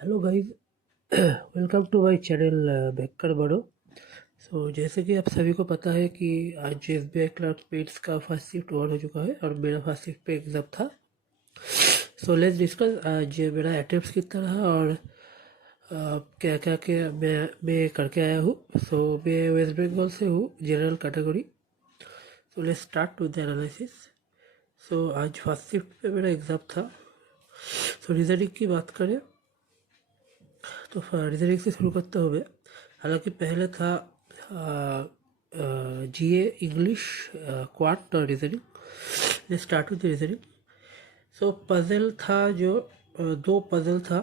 Hello guys. Welcome to my channel बैकर बड़ो। जैसे कि आप सभी को पता है कि आज एसबीआई क्लर्क पेट्स का फर्स्ट शिफ्ट ओवर हो चुका है और मेरा फर्स्ट शिफ्ट पे एग्जाम था। लेट्स डिस्कस आज मेरा अटेम्प्ट्स कितना रहा और क्या क्या क्या मैं करके आया हूँ। मैं वेस्ट बंगाल से हूँ, general category. Let's start with the analysis. आज फर्स्ट शिफ्ट पे मेरा एग्ज़ाम था। रीजनिंग की बात करें तो रीजनिंग से शुरू करते हुए, हालांकि पहले था जीए, इंग्लिश, क्वांट और reasoning. Start with reasoning. Puzzle था जो दो पजल था।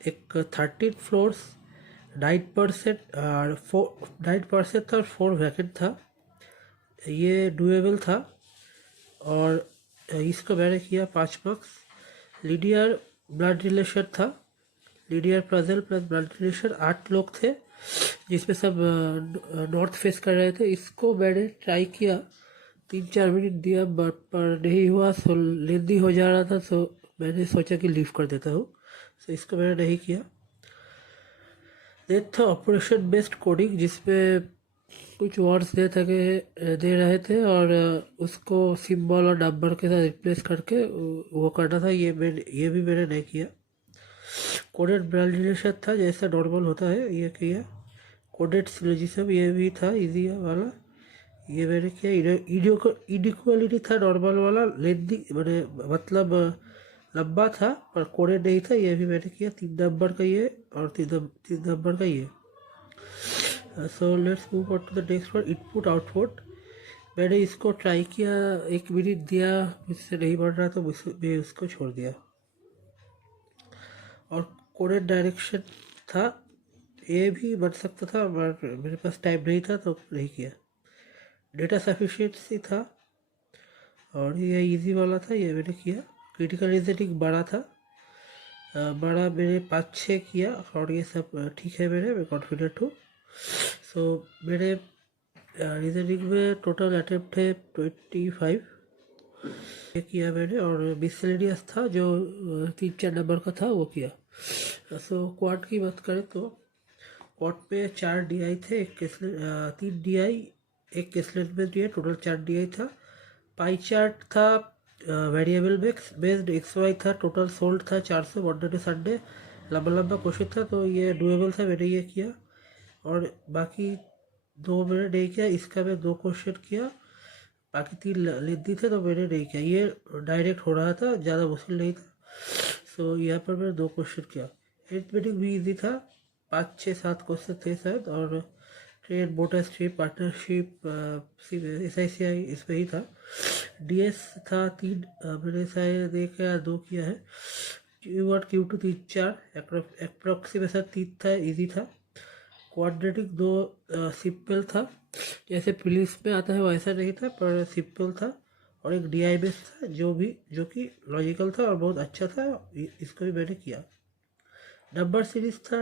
एक 13 फ्लोर्स 9% और 9% था और 4 वैकेंट था। ये डुएबल था और इसको मैंने किया 5 मार्क्स। लीनियर ब्लड रिलेशन था। Linear puzzle plus blood relation 8 लोग थे, जिसमें सब नॉर्थ फेस कर रहे थे। इसको मैंने ट्राई किया, 3-4 मिनट दिया, बट पर नहीं हुआ। लेंदी हो जा रहा था, मैंने सोचा कि लीव कर देता हूँ। इसको मैंने नहीं किया। देन था ऑपरेशन बेस्ड कोडिंग, जिसमें कुछ वर्ड्स दे रहे थे और उसको सिंबल और नंबर के साथ रिप्लेस करके वो करना था। ये भी मैंने नहीं किया। कोडेड ब्रांड रिलेशन था, जैसा नॉर्मल होता है, ये किया। कोडेड सिलोजिज्म ये भी था, इजी वाला, ये मैंने किया। इनइक्वालिटी था नॉर्मल वाला, लेंदी मतलब लंबा था पर कोडेड नहीं था, ये भी मैंने किया। 3 नंबर का ये और 3 नंबर का ये। Let's move on to the next one, input output. मैंने इसको ट्राई किया, 1 मिनट दिया, मुझसे नहीं बढ़ रहा तो मैं उसको छोड़ दिया। और कोडेड डायरेक्शन था, ये भी बन सकता था पर मेरे पास टाइम नहीं था तो नहीं किया। डेटा सफिशिएंसी था और ये इजी वाला था, ये मैंने किया। क्रिटिकल रीजनिंग बड़ा था, बड़ा मैंने 5-6 किया और ये सब ठीक है, मैं कॉन्फिडेंट हूँ। मेरे रीजनिंग में टोटल अटेम्प्ट है 25 किया मैंने, और मिसलेनियस था जो 3-4 नंबर का था, वो किया। क्वाड की बात करें तो क्वाड पे 4 DI थे, 3 DI, एक केसलेट में दिया, टोटल 4 DI था। पाई चार्ट था, वेरिएबल बेस्ड XY था, टोटल सोल्ड था 400, मॉडरेट संडे, लंबा लंबा क्वेश्चन था तो ये डुएबल था, मैंने ये किया। और बाकी 2 मैंने नहीं किया, इसका मैं 2 क्वेश्चन किया, बाकी 3 लेंदी थे तो मैंने नहीं किया। ये डायरेक्ट हो रहा था, ज़्यादा मुश्किल नहीं था। यहाँ पर मैंने 2 क्वेश्चन किया। अरिथमेटिक भी ईजी था, 5-6-7 क्वेश्चन थे शायद। और trade, motor strip, partnership, SICI इसमें ही था। DS था 3, मैंने शायद 1 या 2 किया है। Q1 Q2 3-4, अप्रोक्सीमेशन 3 था, ईजी था। क्वाड्रेटिक 2 सिंपल था, जैसे प्रीलिम्स में आता है वैसा नहीं था पर सिंपल था। और एक DI बेस था जो कि लॉजिकल था और बहुत अच्छा था, इसको भी मैंने किया। नंबर सीरीज था,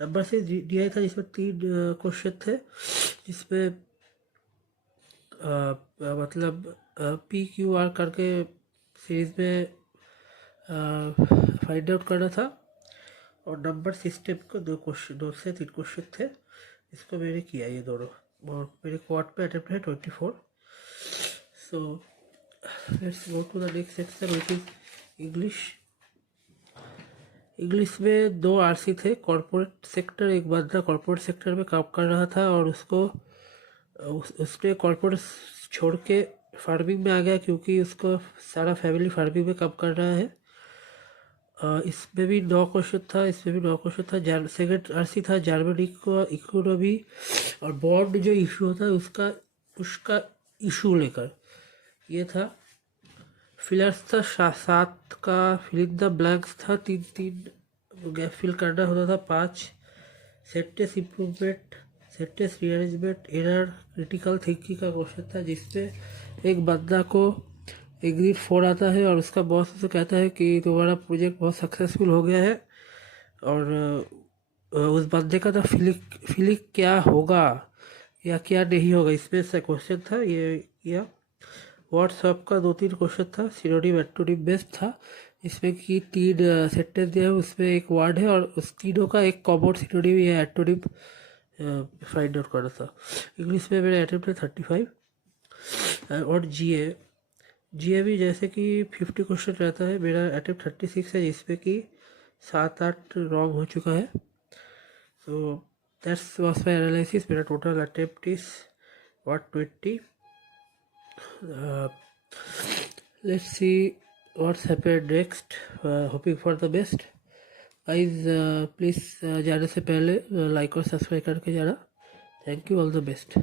नंबर सीरीज DI था, जिसमें 3 क्वेश्चन थे, जिसमें मतलब PQR करके सीरीज में फाइंड आउट करना था। और नंबर सिस्टम को 2 से 3 क्वेश्चन थे, इसको मैंने किया ये दोनों। और मेरे क्वाड पे अटेम्प्ट है 24। Let's go to the next section, which is English. English में 2 RC थे, कॉरपोरेट सेक्टर। एक बंदा कॉरपोरेट सेक्टर में काम कर रहा था और उसने कॉरपोरेट छोड़ के फार्मिंग में आ गया, क्योंकि उसको सारा फैमिली फार्मिंग में काम कर रहा है। इसमें भी 9 क्वेश्चन था, इसमें भी 9 क्वेश्चन था। सेकेंड RC था जर्मनी को इकोनॉमी और बॉन्ड जो इशू होता है उसका इशू लेकर, ये था। फिलर्स था 7 का, फिलिंग द ब्लैंक्स था 3-3 गैप फिल करना होता था। 5 sentence improvement, sentence rearrangement, error, critical thinking का क्वेश्चन था, जिसमें एक बंदा को एग्जिट 4 आता है और उसका बॉस उसे कहता है कि तुम्हारा प्रोजेक्ट बहुत सक्सेसफुल हो गया है। और उस बंदे का तो फीलिंग क्या होगा या क्या नहीं होगा, इसमें से क्वेश्चन था, ये किया। व्हाट्सएप का 2-3 क्वेश्चन था, सिनोनिम एंटोनिम बेस्ड था, इसमें की 3 सेंटेंस दिया है, उसमें एक वर्ड है और उस तीनों का एक कॉमन सिनोनिम या एंटोनिम फाइंड आउट करना था। इंग्लिश में मेरा अटेम्प्ट है 35 और जीए भी जैसे कि 50 क्वेश्चन रहता है, मेरा अटेम्प्ट 36 है जिसमें कि 7-8 रॉन्ग हो चुका है। So that's was my analysis. मेरा total attempt is 120। Let's see what's happened next, hoping for the best. Guys please जाने से पहले लाइक और सब्सक्राइब करके जाना। Thank you, all the best.